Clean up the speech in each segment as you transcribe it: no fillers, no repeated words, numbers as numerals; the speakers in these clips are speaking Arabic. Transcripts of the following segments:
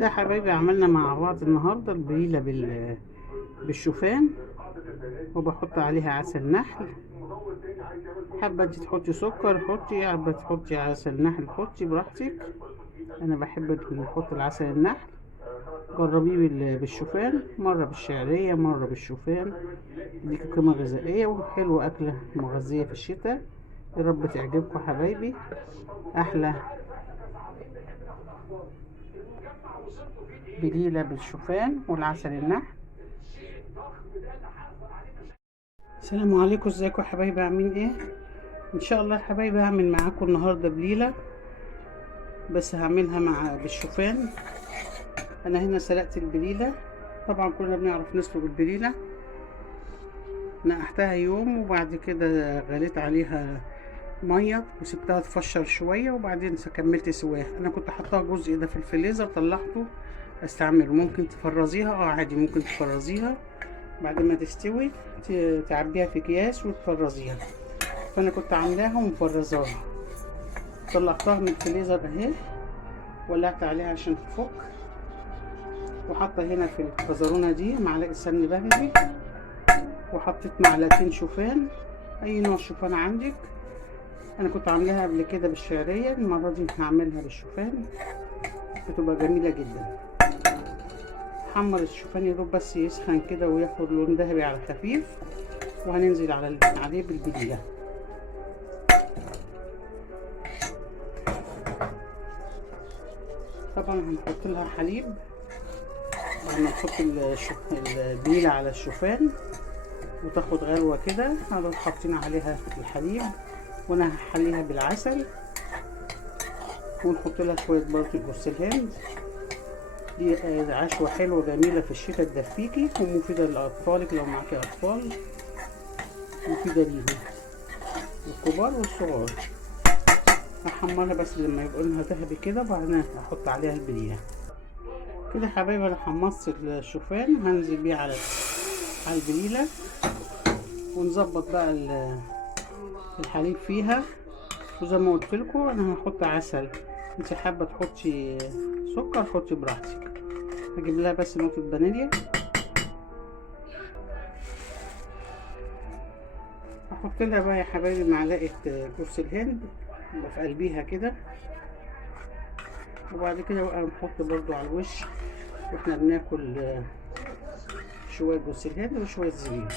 كده يا حبايبي عملنا مع بعض النهارده البليله بالشوفان، وبحط عليها عسل نحل. حابه انت تحطي سكر حطي، حابه تحطي عسل نحل حطي براحتك. انا بحب نحط العسل النحل. جربيه بالشوفان، مره بالشعريه مره بالشوفان، دي قيمه غذائيه وحلوه، اكله مغذيه في الشتاء. يا رب تعجبكم حبايبي. احلى بليله بالشوفان والعسل النحل. السلام عليكم، ازيكم يا حبايبي، عاملين ايه؟ ان شاء الله يا حبايبي هعمل معاكم النهارده بليله، بس هعملها بالشوفان. انا هنا سلقت البليله، طبعا كلنا بنعرف نسلق البليله. نقعتها يوم وبعد كده غليت عليها ميه وسبتها تفشر شويه، وبعدين كملت سواها. انا كنت حاطاها جزء ده في الفريزر، طلعته استعمله. ممكن تفرزيها، عادي ممكن تفرزيها بعد ما تستوي، تعبيها في اكياس وتفرزيها. فانا كنت عاملاها ومفرزاها، طلعتها من الفريزر اهي، ولعت عليها عشان تفك، وحاطه هنا في الكزرونه دي معلقه سمن بلدي، وحطيت معلقتين شوفان، اي نوع شوفان عندك. انا كنت عاملاها قبل كده بالشعريه، المره دي هعملها بالشوفان، بتبقى جميله جدا. حمر الشوفان يدوب بس يسخن كده وياخد لون ذهبي على خفيف، وهننزل عليه بالبليله. طبعا هنحط لها حليب بعد ما نحط البليله على الشوفان وتاخد غلوه كده. هنروح حاطين عليها الحليب، وانا هحليها بالعسل، ونحط لها شويه برضه جوز الهند. دي عشوه حلوه جميله في الشتاء، تدفيكي ومفيده لاطفالك لو معاكي اطفال، مفيده ليهم الكبار والصغار. هحمرها بس لما يبقى لونها ذهبي كده، وبعدين احط عليها البليله. كده يا حبايبي انا حمصت الشوفان، هنزل بيه على البليله، ونظبط بقى الحليب فيها. وزي ما قلت لكم انا هحط عسل، انت حابه تحطي سكر حطي براحتك. هجيب لها بس نقطه فانيليا، هحط لها بقى يا حبايبي معلقه جوز الهند في قلبيها كده، وبعد كده بقى نحط برضو على الوش واحنا بناكل شويه جوز الهند وشويه زبيب.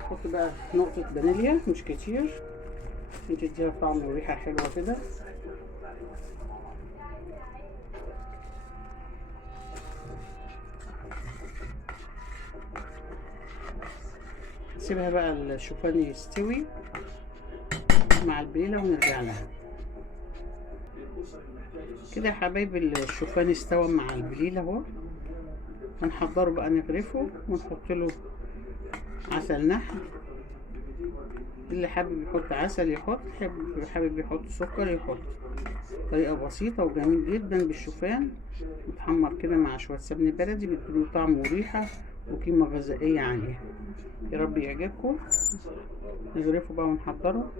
نحط بقى نقطه فانيليا مش كتير عشان تديها طعم وريحه حلوه كده. نسيبها بقى الشوفان يستوي مع البليله ونرجع لها. كده يا حبايبي الشوفان استوى مع البليله اهو. هنحضره بقى، نغرفه ونحط له عسل نحل. اللي حابب يحط عسل يحط، حابب يحط سكر يحط. طريقه بسيطه وجميل جدا بالشوفان، متحمر كده مع شويه سمن بلدي، بيديله طعم وريحه وقيمه غذائيه عاليه. يا رب يعجبكم. نغرفه بقى ونحضره.